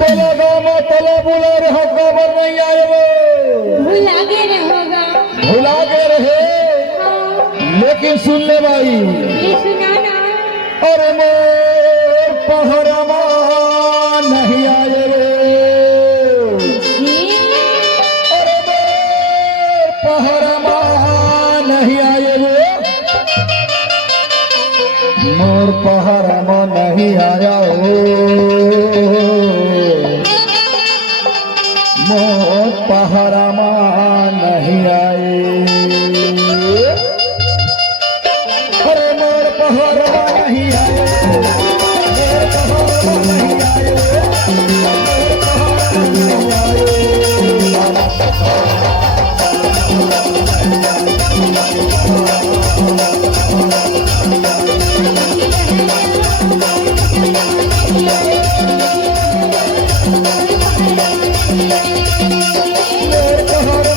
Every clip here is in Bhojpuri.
टोला गाँव में तला बुला रहा खबर नहीं आए वो भुला गे रहोगा। भुला के रहे लेकिन सुन ले भाई ये सुनाना। अरे मोर पहरमा नहीं आए रे अरे मोर पहरमा नहीं आए रे मोर पहरमा नहीं आया हो मोर पहरमा नहीं आए अरे मोर पहरमा नहीं आए मोर पहरमा नहीं आए मोर पहरमा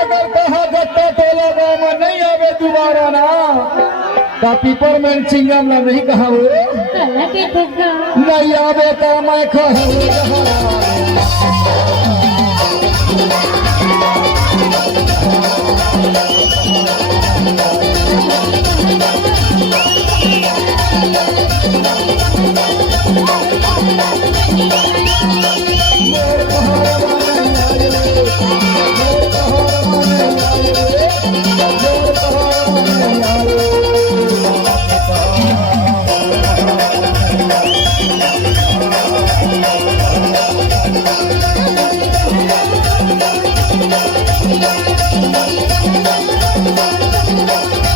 अगर कहा गट्टा टोला गाँव में नहीं आवे दोबारा ना का पिपरमेंट चिंगम ला नहीं कहा वो कला के ठोका। नहीं आवे तो मैं कहूँ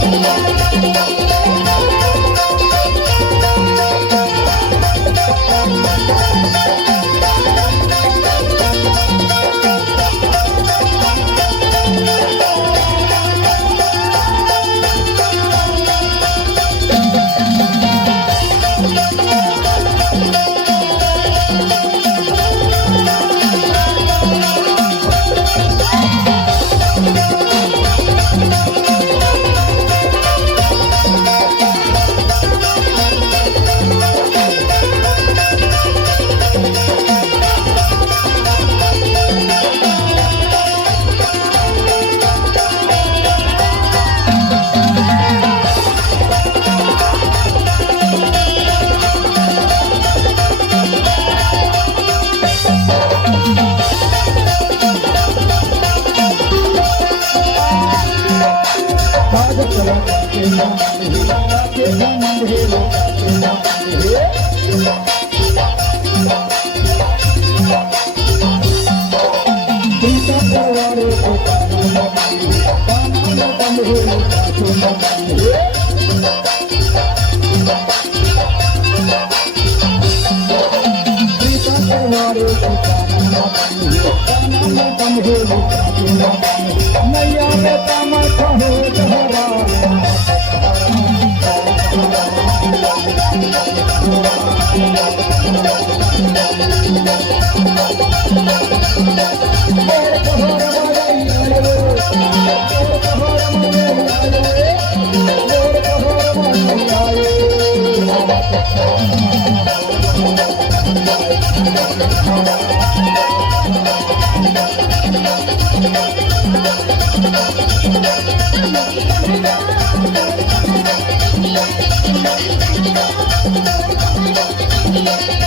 Thank you. नैया में तामर खहो जहरा Thank you.